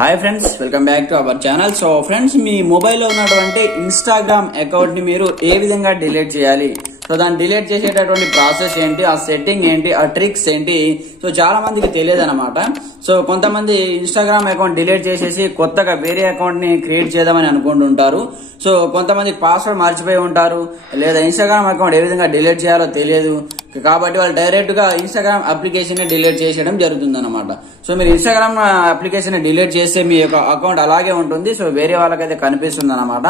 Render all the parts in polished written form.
Hi friends, welcome back to our channel. So friends, మీ మొబైల్లో ఉన్నటువంటి ఇన్స్టాగ్రామ్ అకౌంట్ ని మీరు ఏ విధంగా డిలీట్ చేయాలి, సో దాన్ని డిలీట్ చేసేటటువంటి ప్రాసెస్ ఏంటి, ఆ సెట్టింగ్ ఏంటి, ఆ ట్రిక్స్ ఏంటి, సో చాలా మందికి తెలియదు అనమాట. సో కొంతమంది ఇన్స్టాగ్రామ్ అకౌంట్ డిలీట్ చేసేసి కొత్తగా వేరే అకౌంట్ ని క్రియేట్ చేద్దామని అనుకుంటుంటారు. సో కొంతమంది పాస్వర్డ్ మర్చిపోయి ఉంటారు, లేదా ఇన్స్టాగ్రామ్ అకౌంట్ ఏ విధంగా డిలీట్ చేయాలో తెలియదు. కాబట్టి వాళ్ళు డైరెక్ట్ గా ఇన్స్టాగ్రామ్ అప్లికేషన్ ని డిలీట్ చేసేయడం జరుగుతుంది అనమాట. సో మీరు ఇన్స్టాగ్రామ్ అప్లికేషన్ ని డిలీట్ చేస్తే మీ యొక్క అకౌంట్ అలాగే ఉంటుంది. సో వేరే వాళ్ళకైతే కనిపిస్తుంది అనమాట.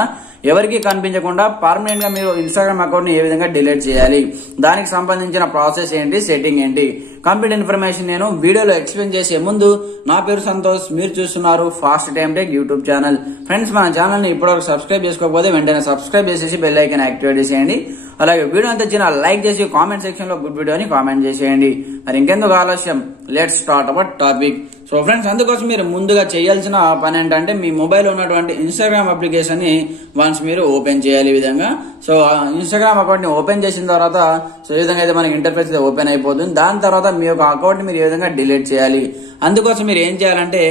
ఎవరికి కనిపించకుండా పర్మనెంట్ గా మీరు ఇన్స్టాగ్రామ్ అకౌంట్ ని ఏ విధంగా డిలీట్ చేయాలి, దానికి సంబంధించిన ప్రాసెస్ ఏంటి, సెట్టింగ్ ఏంటి, కంప్లీట్ ఇన్ఫర్మేషన్ నేను వీడియోలో ఎక్స్ప్లెయిన్ చేసే ముందు, నా పేరు సంతోష్, మీరు చూస్తున్నారు fast time tech YouTube channel. Friends, మన ఛానల్ ని ఇప్పటివరకు సబ్స్క్రైబ్ చేసుకోకపోతే వెంటనే సబ్స్క్రైబ్ చేసేసి బెల్ ఐకాన్ యాక్టివేట్ చేసేయండి. అలాగే వీడియో అంతా చిన్న లైక్ చేసి కామెంట్ సెక్షన్ లో గుడ్ వీడియో అని కామెంట్ చేసేయండి. మరి ఇంకెందుకు ఆలస్యం, let's start our topic. So friends, అందుకోసం మీరు ముందుగా చేయాల్సిన పని ఏంటంటే, మీ మొబైల్ ఉన్నటువంటి ఇన్స్టాగ్రామ్ అప్లికేషన్ ని వన్స్ మీరు ఓపెన్ చేయాలి. ఈ విధంగా సో ఇన్స్టాగ్రామ్ అకౌంట్ ని ఓపెన్ చేసిన తర్వాత సో ఈ విధంగా అయితే మనకి ఇంటర్ఫేస్ ఓపెన్ అయిపోతుంది. దాని తర్వాత మీ యొక్క అకౌంట్ ని మీరు ఏ విధంగా డిలీట్ చేయాలి, అందుకోసం మీరు ఏం చేయాలంటే,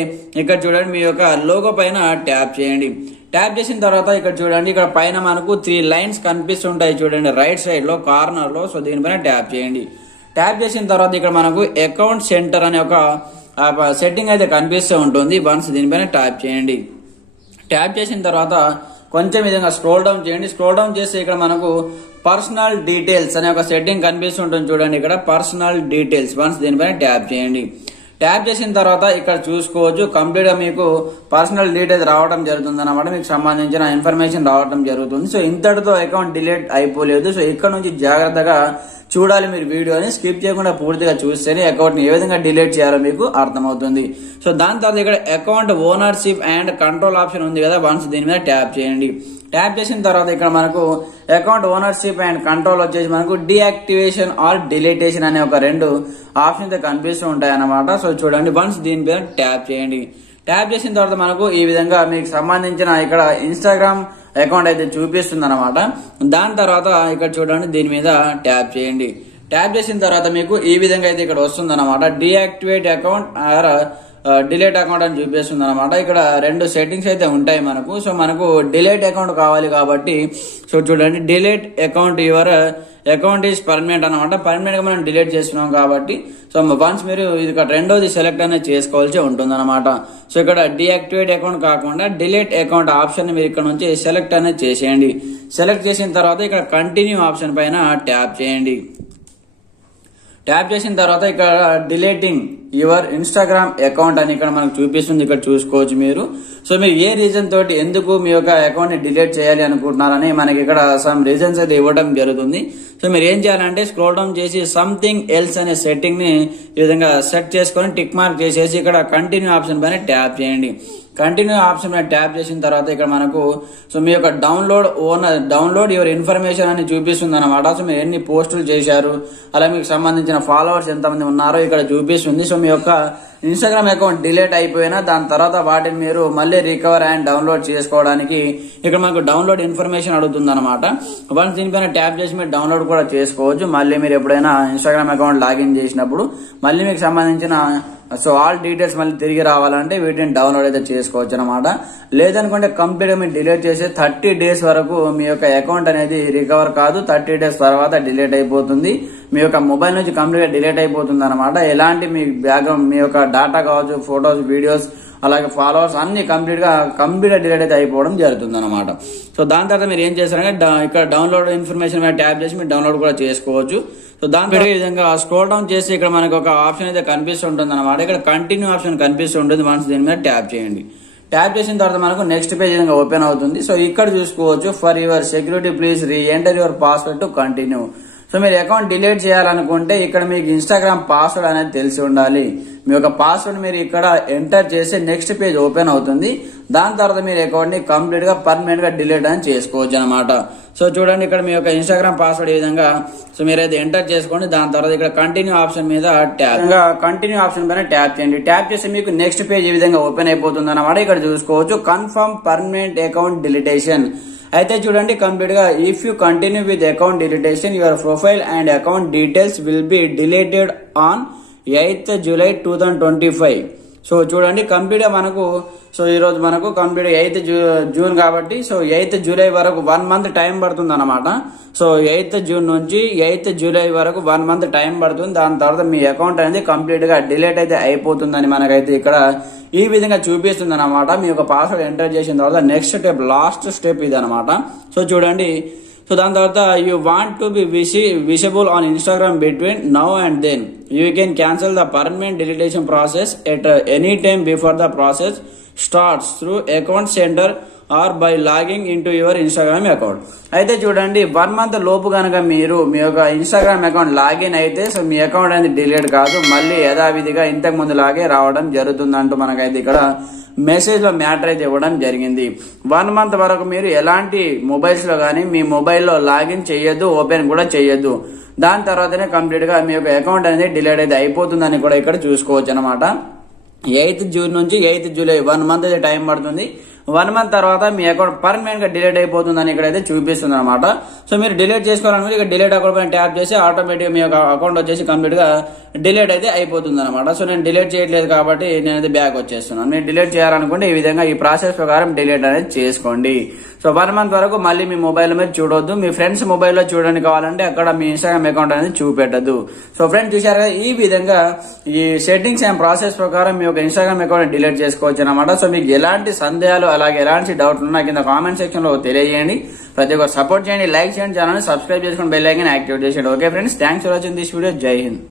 ఇక్కడ చూడండి, మీ యొక్క లోగో పైన ట్యాప్ చేయండి. ట్యాప్ చేసిన తర్వాత ఇక్కడ చూడండి, ఇక్కడ పైన మనకు 3 లైన్స్ కనిపిస్తుంటాయి చూడండి, రైట్ సైడ్ లో కార్నర్ లో. సో దీనిపైన ట్యాప్ చేయండి. ట్యాప్ చేసిన తర్వాత ఇక్కడ మనకు అకౌంట్ సెంటర్ అనే ఒక సెట్టింగ్ అయితే కనిపిస్తూ ఉంటుంది. వన్స్ దీనిపైన ట్యాప్ చేయండి. ట్యాప్ చేసిన తర్వాత కొంచెం విధంగా స్క్రోల్ డౌన్ చేయండి. స్క్రోల్ డౌన్ చేస్తే ఇక్కడ మనకు పర్సనల్ డీటెయిల్స్ అనే ఒక సెట్టింగ్ కనిపిస్తుంటుంది చూడండి, ఇక్కడ పర్సనల్ డీటెయిల్స్. వన్స్ దీనిపైన ట్యాప్ చేయండి. ట్యాప్ చేసిన తర్వాత ఇక్కడ చూసుకోవచ్చు, కంప్లీట్ గా మీకు పర్సనల్ డీటెయిల్స్ రావడం జరుగుతుంది అన్నమాట. మీకు సంబంధించిన ఇన్ఫర్మేషన్ రావడం జరుగుతుంది. సో ఇంతటితో అకౌంట్ డిలీట్ అయిపోలేదు. సో ఇక్కడ నుంచి జాగ్రత్తగా చూడాలి మీరు వీడియోని, స్కిప్ చేయకుండా పూర్తిగా చూస్తేనే అకౌంట్ ని ఏ విధంగా డిలీట్ చేయాలో మీకు అర్థమవుతుంది. సో దాని తర్వాత ఇక్కడ account ownership and control option ఉంది కదా, వన్స్ దీని మీద ట్యాప్ చేయండి. ట్యాప్ చేసిన తర్వాత ఇక్కడ మనకు అకౌంట్ ఓనర్షిప్ అండ్ కంట్రోల్ వచ్చేసి మనకు డీయాక్టివేషన్ ఆర్ డిలీటేషన్ అనే ఒక 2 ఆప్షన్స్ కనిపిస్తూ ఉంటాయి అన్నమాట. సో చూడండి, వన్స్ దీనిపైన ట్యాప్ చేయండి. ట్యాప్ చేసిన తర్వాత మనకు ఈ విధంగా మీకు సంబంధించిన ఇక్కడ ఇన్స్టాగ్రామ్ అకౌంట్ అయితే చూపిస్తుంది అనమాట. దాని తర్వాత ఇక్కడ చూడండి, దీని మీద ట్యాప్ చేయండి. ట్యాప్ చేసిన తర్వాత మీకు ఈ విధంగా అయితే ఇక్కడ వస్తుంది అనమాట, deactivate account or delete account అని చూపిస్తుంది అనమాట. ఇక్కడ 2 సెట్టింగ్స్ అయితే ఉంటాయి మనకు. సో మనకు డిలీట్ అకౌంట్ కావాలి కాబట్టి, సో చూడండి, delete account your account is permanent అనమాట. పర్మనెంట్ గా మనం డిలీట్ చేస్తున్నాం కాబట్టి, సో వన్స్ మీరు ఇక్కడ రెండోది సెలెక్ట్ అనేది చేసుకోవాల్సి ఉంటుంది అనమాట. సో ఇక్కడ డీయాక్టివేట్ అకౌంట్ కాకుండా డిలీట్ అకౌంట్ ఆప్షన్ మీరు ఇక్కడ నుంచి సెలెక్ట్ అనేది చేసేయండి. సెలెక్ట్ చేసిన తర్వాత ఇక్కడ కంటిన్యూ ఆప్షన్ పైన ట్యాప్ చేయండి. ట్యాప్ చేసిన తర్వాత ఇక్కడ డిలీటింగ్ యువర్ ఇన్స్టాగ్రామ్ అకౌంట్ అని ఇక్కడ మనకు చూపిస్తుంది, ఇక్కడ చూసుకోవచ్చు మీరు. సో మీరు ఏ రీజన్ తోటి ఎందుకు మీ యొక్క అకౌంట్ ని డిలీట్ చేయాలి అనుకుంటున్నారని మనకి ఇక్కడ సమ్ రీజన్స్ అయితే ఇవ్వడం జరుగుతుంది. సో మీరు ఏం చేయాలంటే, స్క్రోల్ డౌన్ చేసి సంథింగ్ ఎల్స్ అనే సెట్టింగ్ ని ఈ విధంగా సెట్ చేసుకొని టిక్ మార్క్ చేసేసి ఇక్కడ కంటిన్యూ ఆప్షన్ పైన ట్యాప్ చేయండి. కంటిన్యూ ఆప్షన్ మీద ట్యాప్ చేసిన తర్వాత ఇక్కడ మనకు సో మీ యొక్క డౌన్లోడ్ యువర్ ఇన్ఫర్మేషన్ అని చూపిస్తుంది అనమాట. సో మీరు ఎన్ని పోస్టులు చేశారు, అలా మీకు సంబంధించిన ఫాలోవర్స్ ఎంతమంది ఉన్నారో ఇక్కడ చూపిస్తుంది. సో మీ యొక్క ఇన్స్టాగ్రామ్ అకౌంట్ డిలీట్ అయిపోయినా దాని తర్వాత వాటిని మీరు మళ్ళీ రికవర్ అండ్ డౌన్లోడ్ చేసుకోవడానికి ఇక్కడ మనకు డౌన్లోడ్ ఇన్ఫర్మేషన్ అడుగుతుంది అనమాట. వన్స్ దీనిపైన ట్యాప్ చేసి మీరు డౌన్లోడ్ కూడా చేసుకోవచ్చు. మళ్ళీ మీరు ఎప్పుడైనా ఇన్స్టాగ్రామ్ అకౌంట్ లాగిన్ చేసినప్పుడు మళ్ళీ మీకు సంబంధించిన సో ఆల్ డీటెయిల్స్ మళ్ళీ తిరిగి రావాలంటే వీటిని డౌన్లోడ్ అయితే చేసుకోవచ్చు అనమాట. లేదనుకుంటే కంప్లీట్ గా మీరు డిలీట్ చేసి 30 డేస్ వరకు మీ యొక్క అకౌంట్ అనేది రికవర్ కాదు. 30 డేస్ తర్వాత డిలీట్ అయిపోతుంది. మీ యొక్క మొబైల్ నుంచి కంప్లీట్ గా డిలీట్ అయిపోతుంది అనమాట. ఎలాంటి మీ బ్యాక్గ్రౌండ్, మీ యొక్క డేటా కావచ్చు, ఫొటోస్, వీడియోస్, అలాగే ఫాలోవర్స్ అన్ని కంప్లీట్ గా డిలీట్ అయితే అయిపోవడం జరుగుతుంది అనమాట. సో దాని తర్వాత మీరు ఏం చేస్తారంటే, ఇక్కడ డౌన్లోడ్ ఇన్ఫర్మేషన్ మీద ట్యాప్ చేసి మీరు డౌన్లోడ్ కూడా చేసుకోవచ్చు. సో దాని ఈ విధంగా స్క్రోల్ డౌన్ చేసి ఇక్కడ మనకు ఒక ఆప్షన్ అయితే కనిపిస్తుంటుంది అనమాట. ఇక్కడ కంటిన్యూ ఆప్షన్ కనిపిస్తుంటుంది. వన్స్ దీని మీద ట్యాప్ చేయండి. ట్యాప్ చేసిన తర్వాత మనకు నెక్స్ట్ పేజ్ విధంగా ఓపెన్ అవుతుంది. సో ఇక్కడ చూసుకోవచ్చు, for your security please re enter your password to continue. So మీరు అకౌంట్ డిలీట్ చేయాలనుకుంటే ఇక్కడ మీకు ఇన్స్టాగ్రామ్ పాస్వర్డ్ అనేది తెలిసి ఉండాలి. మీ యొక్క పాస్వర్డ్ మీరు ఇక్కడ ఎంటర్ చేసి నెక్స్ట్ పేజ్ ఓపెన్ అవుతుంది. దాని తర్వాత మీరు అకౌంట్ ని కంప్లీట్ గా పర్మనెంట్ గా డిలీట్ అని చేసుకోవచ్చు అనమాట. సో చూడండి, ఇక్కడ మీ యొక్క ఇన్స్టాగ్రామ్ పాస్వర్డ్ ఈ విధంగా సో మీరైతే ఎంటర్ చేసుకోండి. దాని తర్వాత ఇక్కడ కంటిన్యూ ఆప్షన్ మీద కంటిన్యూ ఆప్షన్ పైన ట్యాప్ చేయండి. ట్యాప్ చేసి మీకు నెక్స్ట్ పేజ్ ఈ విధంగా ఓపెన్ అయిపోతుంది అనమాట. ఇక్కడ చూసుకోవచ్చు, కన్ఫర్మ్ పర్మనెంట్ అకౌంట్ డిలీటేషన్. అయితే చూడండి, కంప్లీట్ గా if you continue with account deletion your profile and account details will be deleted on 8th July 2025. So చూడండి కంప్లీట్ గా మనకు సో ఈ రోజు మనకు కంప్లీట్ 8th జూన్ కాబట్టి సో 8th జూలై వరకు 1 మంత్ టైం పడుతుంది అనమాట. సో 8th జూన్ నుంచి 8th జూలై వరకు 1 మంత్ టైం పడుతుంది. దాని తర్వాత మీ అకౌంట్ అనేది కంప్లీట్ గా డిలీట్ అయితే అయిపోతుందని మనకైతే ఇక్కడ ఈ విధంగా చూపిస్తుంది అనమాట. మీ యొక్క పాస్వర్డ్ ఎంటర్ చేసిన తర్వాత నెక్స్ట్ స్టెప్ లాస్ట్ స్టెప్ ఇది అనమాట. సో చూడండి సో దాని తర్వాత you want to be visible on Instagram between now and then you can cancel the permanent deletion process at any time before the process starts through account centre or by logging in to your Instagram account. అయితే చూడండి 1 month లోపు కనుక మీరు మీ యొక్క Instagram account login అయితే so మీ account అనేది డిలీట్ కాదు, మళ్ళీ యథావిధిగా ఇంతకు ముందు లాగే రావడం జరుగుతుంది అంటూ మనకైతే ఇక్కడ మెసేజ్ లో మ్యాటర్ అయితే ఇవ్వడం జరిగింది. 1 మంత్ వరకు మీరు ఎలాంటి మొబైల్స్ లో కానీ మీ మొబైల్లో లాగిన్ చేయొద్దు, ఓపెన్ కూడా చేయొద్దు. దాని తర్వాతనే కంప్లీట్ గా మీ యొక్క అకౌంట్ అనేది డిలీట్ అయితే అయిపోతుందని కూడా ఇక్కడ చూసుకోవచ్చు అనమాట. 8th జూన్ నుంచి 8th జూలై 1 మంత్ అయితే టైం పడుతుంది. 1 మంత్ తర్వాత మీ అకౌంట్ పర్మనెంట్ గా డిలీట్ అయిపోతుందని ఇక్కడైతే చూపిస్తుంది అనమాట. సో మీరు డిలీట్ చేసుకోవాలనుకుంటే ఇక్కడ డిలీట్ అకౌంట్ పైన ట్యాప్ చేసి ఆటోమేటిక్ మీ యొక్క అకౌంట్ వచ్చేసి కంప్లీట్ గా డిలీట్ అయితే అయిపోతుంది అనమాట. సో నేను డిలీట్ చేయట్లేదు కాబట్టి నేనైతే బ్యాక్ వచ్చేస్తున్నాను. మీరు డిలీట్ చేయాలనుకుంటే ఈ విధంగా ఈ ప్రాసెస్ ప్రకారం డిలీట్ అనేది చేసుకోండి. సో 1 మంత్ వరకు మళ్ళీ మీ మొబైల్ మీద చూడొద్దు. మీ ఫ్రెండ్స్ మొబైల్లో చూడడానికి కావాలంటే అక్కడ మీ ఇన్స్టాగ్రామ్ అకౌంట్ అనేది చూపెట్టద్దు. సో ఫ్రెండ్స్ చూసారు కదా ఈ విధంగా ఈ సెట్టింగ్స్ అండ్ ప్రాసెస్ ప్రకారం మీ యొక్క ఇన్స్టాగ్రామ్ అకౌంట్ డిలీట్ చేసుకోవచ్చు అనమాట. సో మీకు ఎలాంటి సందేహాలు అలాగే ఎలాంటి డౌట్లు ఉన్నా కింద కామెంట్ సెక్షన్ లో తెలియజేయండి. ప్రతి ఒక్కరు సపోర్ట్ చేయండి, లైక్ చేయండి, ఛానల్ సబ్స్క్రైబ్ చేసుకుని బెల్ ఐకాన్ యాక్టివేట్ చేయండి. Okay friends, thanks for watching this video. జై హింద్.